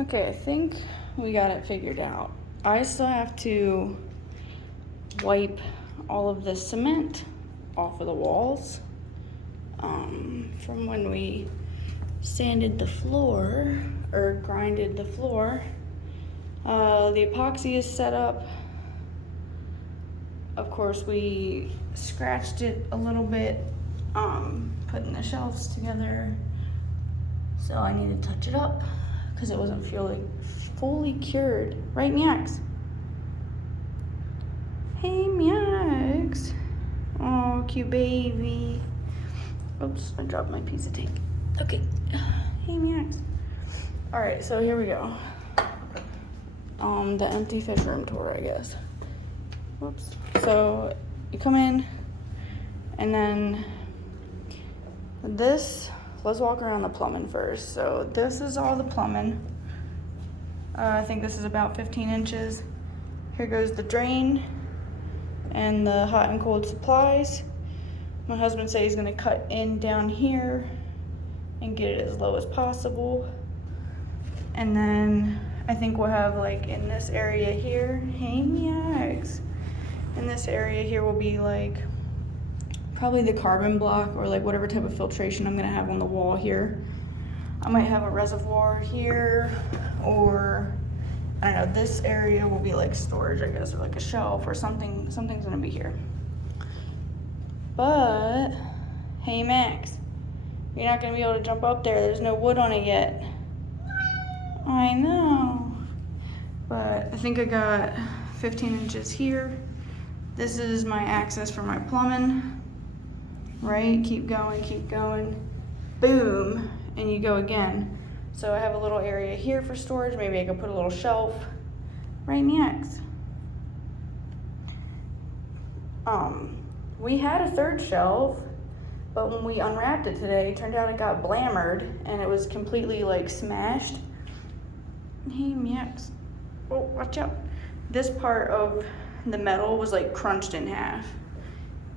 Okay, I think we got it figured out. I still have to wipe all of the cement off of the walls from when we sanded the floor or grinded the floor. The epoxy is set up. Of course, we scratched it a little bit, putting the shelves together. So I need to touch it up because it wasn't fully cured. Right, Meows? Hey, Meows. Oh, cute baby. Oops, I dropped my piece of tape. Okay. Hey, Meows. All right, so here we go. The empty fish room tour, I guess. Whoops. So you come in, and then this, let's walk around the plumbing first. So this is all the plumbing. I think this is about 15 inches. Here goes the drain and the hot and cold supplies. My husband said he's gonna cut in down here and get it as low as possible. And then I think we'll have, like, in this area here, hey Meows. In this area here will be like probably the carbon block or like whatever type of filtration I'm gonna have on the wall here. I might have a reservoir here, or I don't know, this area will be like storage, I guess, or like a shelf or something. Something's gonna be here. But hey Max, you're not gonna be able to jump up there. There's no wood on it yet. I know. But I think I got 15 inches here. This is my access for my plumbing, right? Keep going, boom, and you go again. So I have a little area here for storage. Maybe I could put a little shelf, right, Meows? We had a third shelf, but when we unwrapped it today, it turned out it got blammered and it was completely like smashed. Hey, Meows. Oh, watch out. This part of the metal was like crunched in half,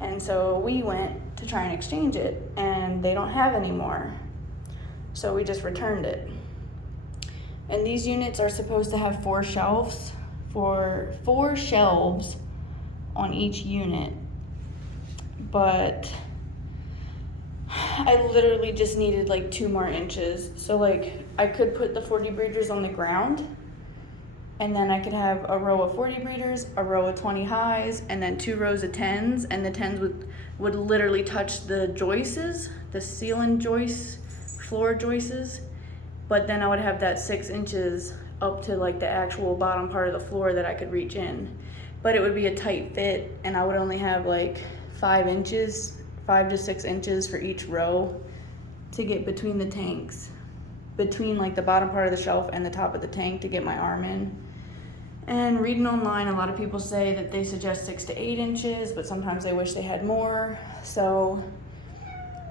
and so we went to try and exchange it, and they don't have any more, so we just returned it. And these units are supposed to have 4 shelves on each unit, but I literally just needed like 2 more inches. So like I could put the 40 breeders on the ground, and then I could have a row of 40 breeders, a row of 20 highs, and then 2 rows of 10s, and the 10s would literally touch the joists, the ceiling joists, floor joists, but then I would have that 6 inches up to like the actual bottom part of the floor that I could reach in. But it would be a tight fit, and I would only have like 5 to 6 inches for each row to get between the tanks, between like the bottom part of the shelf and the top of the tank to get my arm in. And reading online, a lot of people say that they suggest 6 to 8 inches, but sometimes they wish they had more. So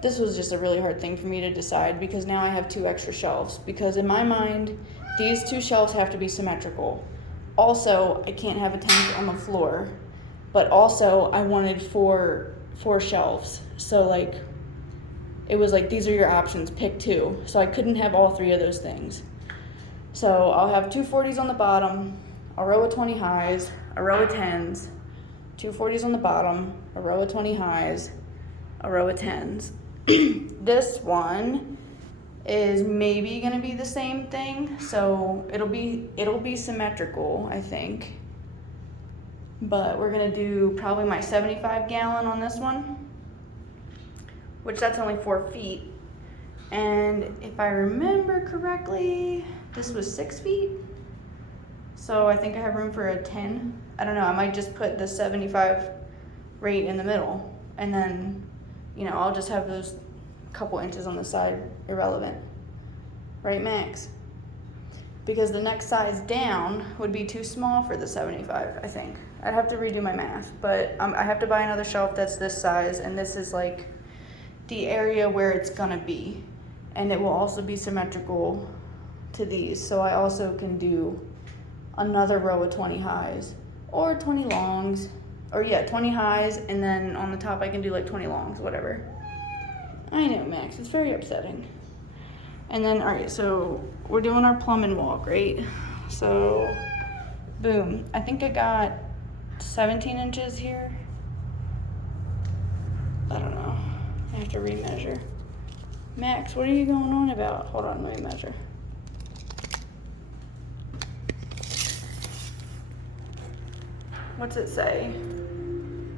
this was just a really hard thing for me to decide, because now I have 2 extra shelves, because in my mind, these 2 shelves have to be symmetrical. Also, I can't have a tank on the floor, but also I wanted four shelves. So like, it was like, these are your options, pick 2. So I couldn't have all 3 of those things. So I'll have 2 40s on the bottom, a row of 20 highs, a row of 10s, 2 40s on the bottom, a row of 20 highs, a row of 10s. This one is maybe gonna be the same thing, so it'll be symmetrical, I think. But we're gonna do probably my 75 gallon on this one, which that's only 4 feet. And if I remember correctly, this was 6 feet. So I think I have room for a 10. I don't know, I might just put the 75 right in the middle, and then, you know, I'll just have those couple inches on the side irrelevant. Right, Max? Because the next size down would be too small for the 75, I think. I'd have to redo my math, but I have to buy another shelf that's this size, and this is like the area where it's gonna be. And it will also be symmetrical to these, so I also can do another row of 20 highs or 20 longs, or yeah, 20 highs, and then on the top I can do like 20 longs, whatever. I know, Max, it's very upsetting. And then, all right, so we're doing our plumbing walk, right? So, boom. I think I got 17 inches here. I don't know. I have to remeasure. Max, what are you going on about? Hold on, let me measure. What's it say?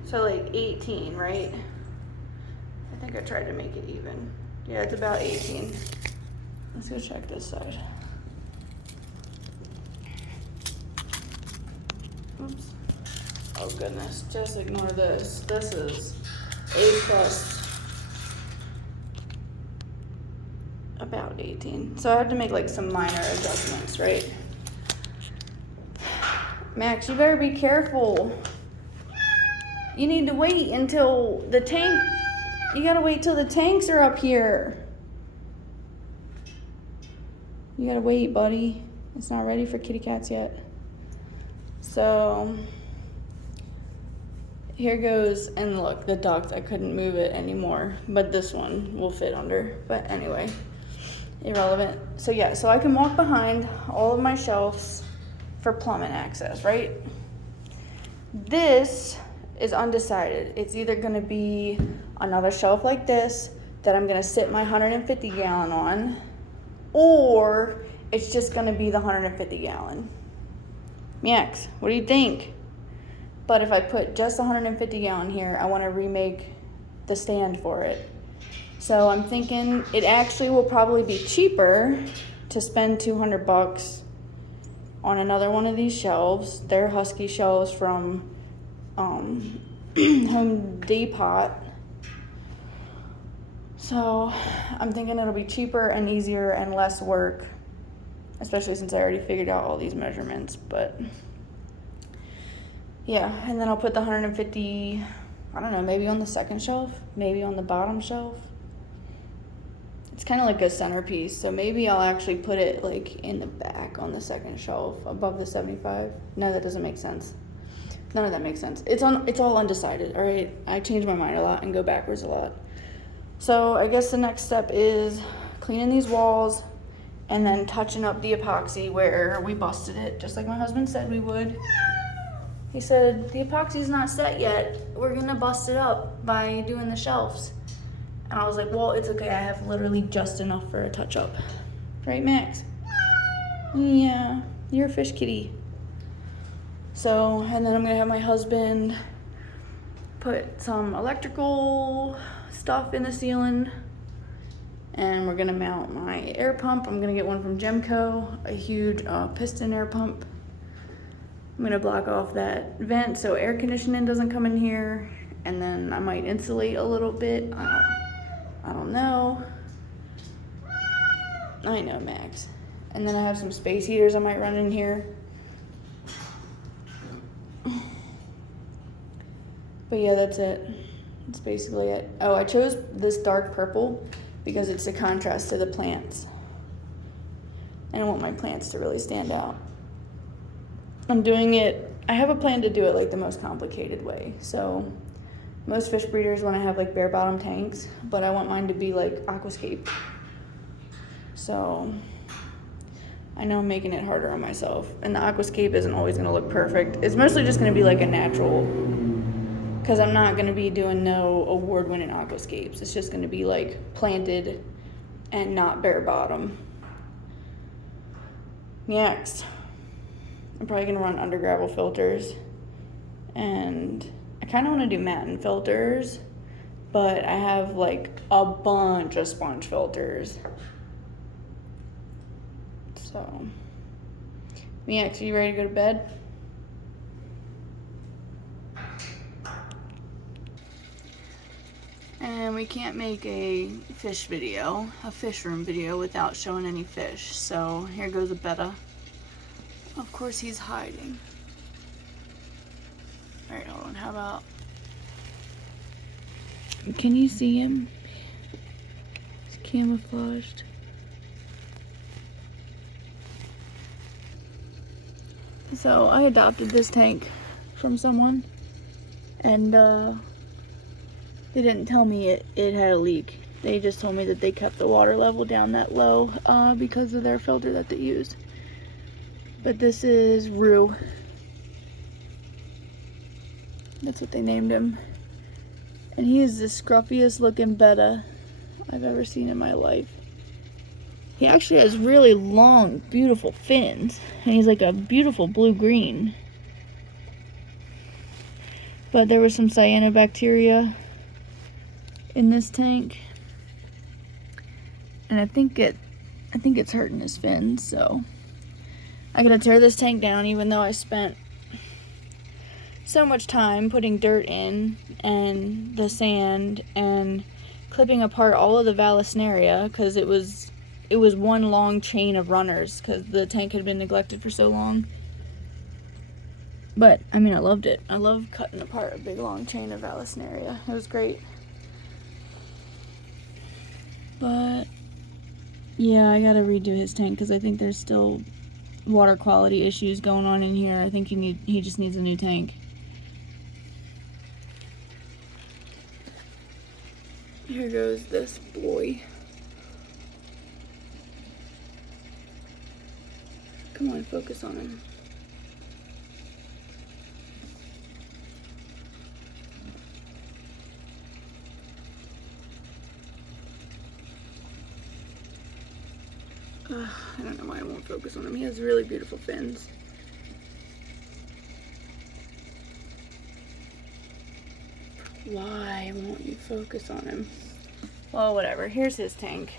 So like 18, right? I think I tried to make it even. Yeah, it's about 18. Let's go check this side. Oops. Oh goodness, just ignore this. This is A+, about 18. So I had to make like some minor adjustments, right? Max, you better be careful. You need to wait until the tank, you gotta wait till the tanks are up here. You gotta wait, buddy. It's not ready for kitty cats yet. So, here goes, and look, the duct, I couldn't move it anymore, but this one will fit under. But anyway, irrelevant. So yeah, so I can walk behind all of my shelves for plumbing access, right? This is undecided. It's either gonna be another shelf like this that I'm gonna sit my 150 gallon on, or it's just gonna be the 150 gallon. Max, what do you think? But if I put just 150 gallon here, I wanna remake the stand for it. So I'm thinking it actually will probably be cheaper to spend $200 on another one of these shelves. They're Husky shelves from Home Depot. So I'm thinking it'll be cheaper and easier and less work, especially since I already figured out all these measurements. But yeah, and then I'll put the 150, I don't know, maybe on the second shelf, maybe on the bottom shelf. It's kind of like a centerpiece, so maybe I'll actually put it like in the back on the second shelf above the 75. No, that doesn't make sense. None of that makes sense. It's all undecided, all right? I change my mind a lot and go backwards a lot. So I guess the next step is cleaning these walls and then touching up the epoxy where we busted it, just like my husband said we would. He said, the epoxy's not set yet. We're gonna bust it up by doing the shelves. And I was like, well, it's okay. I have literally just enough for a touch-up. Right, Max? Yeah, you're a fish kitty. So, and then I'm gonna have my husband put some electrical stuff in the ceiling. And we're gonna mount my air pump. I'm gonna get one from Gemco, a huge piston air pump. I'm gonna block off that vent so air conditioning doesn't come in here. And then I might insulate a little bit. I don't know. I know, Max. And then I have some space heaters I might run in here. But yeah, that's it. That's basically it. Oh, I chose this dark purple because it's a contrast to the plants. And I want my plants to really stand out. I'm doing it, I have a plan to do it like the most complicated way. So most fish breeders want to have like bare bottom tanks, but I want mine to be like aquascape. So I know I'm making it harder on myself, and the aquascape isn't always going to look perfect. It's mostly just going to be like a natural, because I'm not going to be doing no award-winning aquascapes. It's just going to be like planted and not bare bottom. Next, I'm probably going to run under gravel filters, and I kind of want to do matin filters, but I have like a bunch of sponge filters. So, Max, are you ready to go to bed? And we can't make a fish video, a fish room video, without showing any fish. So here goes a betta. Of course he's hiding. All right, hold on, how about, can you see him? He's camouflaged. So I adopted this tank from someone, and they didn't tell me it had a leak. They just told me that they kept the water level down that low because of their filter that they used. But this is Rue. That's what they named him. And he is the scruffiest looking betta I've ever seen in my life. He actually has really long, beautiful fins. And he's like a beautiful blue-green. But there was some cyanobacteria in this tank. And I think it's hurting his fins, so I gotta tear this tank down, even though I spent so much time putting dirt in and the sand and clipping apart all of the Vallisneria, because it was one long chain of runners because the tank had been neglected for so long. But I mean, I loved it. I love cutting apart a big long chain of Vallisneria. It was great. But yeah, I gotta redo his tank because I think there's still water quality issues going on in here. I think he just needs a new tank. Here goes this boy. Come on, focus on him. I don't know why I won't focus on him. He has really beautiful fins. Why won't you focus on him? Well, whatever. Here's his tank.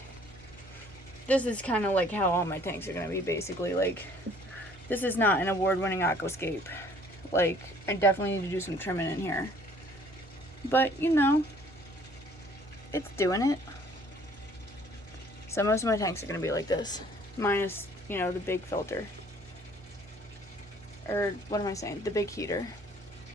This is kind of like how all my tanks are going to be, basically. Like, this is not an award-winning aquascape. Like, I definitely need to do some trimming in here. But, you know, it's doing it. So most of my tanks are going to be like this. Minus, you know, the big filter. Or, what am I saying? The big heater.